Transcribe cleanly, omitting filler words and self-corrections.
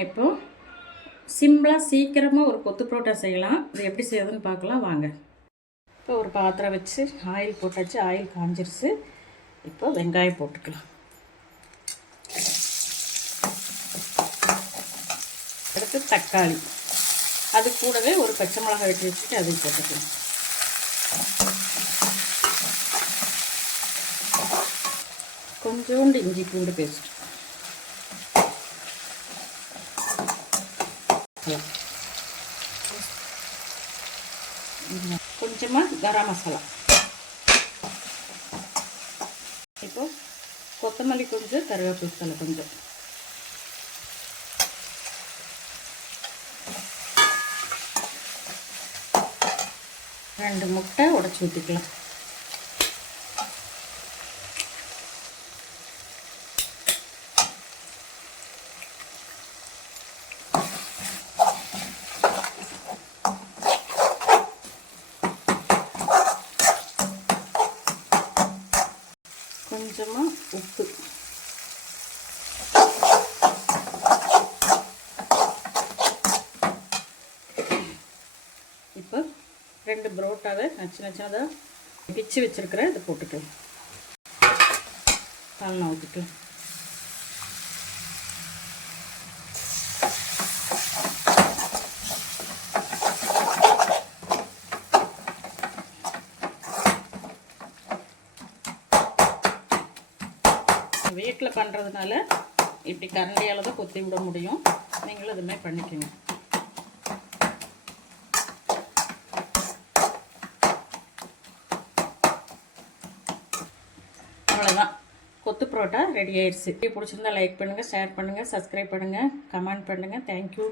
நம்ம இப்போ சிம்பிளாக சீக்கிரமாக ஒரு கொத்து புரோட்டா செய்யலாம். இது எப்படி செய்யறதுன்னு பார்க்கலாம் வாங்க. இப்போ ஒரு பாத்திரம் வச்சு ஆயில் போட்டாச்சு. ஆயில் காஞ்சிருச்சு. இப்போ வெங்காயம் போட்டுக்கலாம். அடுத்து தக்காளி, அது கூடவே ஒரு பச்சை மிளகாய் வெட்டி வச்சுட்டு அதையும் போட்டுக்கலாம். கொஞ்சோண்டு இஞ்சி பூண்டு பேஸ்ட், கொஞ்சமாக கரம் மசாலா, இப்போ கொத்தமல்லி கொஞ்சம், கருவேப்பிலை கொஞ்சம், ரெண்டு முட்டை உடைச்சி ஊற்றிக்கலாம். கொஞ்சமாக உப்பு, இப்போ ரெண்டு புரோட்டாவை சின்னதாக பிச்சு வச்சுருக்கிறேன். இதை போட்டுக்கலாம். பால் ஊற்றிக்கலாம். வீட்டில் பண்ணுறதுனால இப்படி கரண்டியால் தான் கொத்தி விட முடியும். நீங்களும் இதுமாதிரி பண்ணிக்கோங்க. அவ்வளோதான், கொத்து புரோட்டா ரெடி ஆயிடுச்சு. பிடிச்சிருந்தா லைக் பண்ணுங்கள், ஷேர் பண்ணுங்கள், சப்ஸ்கிரைப் பண்ணுங்கள், கமெண்ட் பண்ணுங்கள். தேங்க்யூ.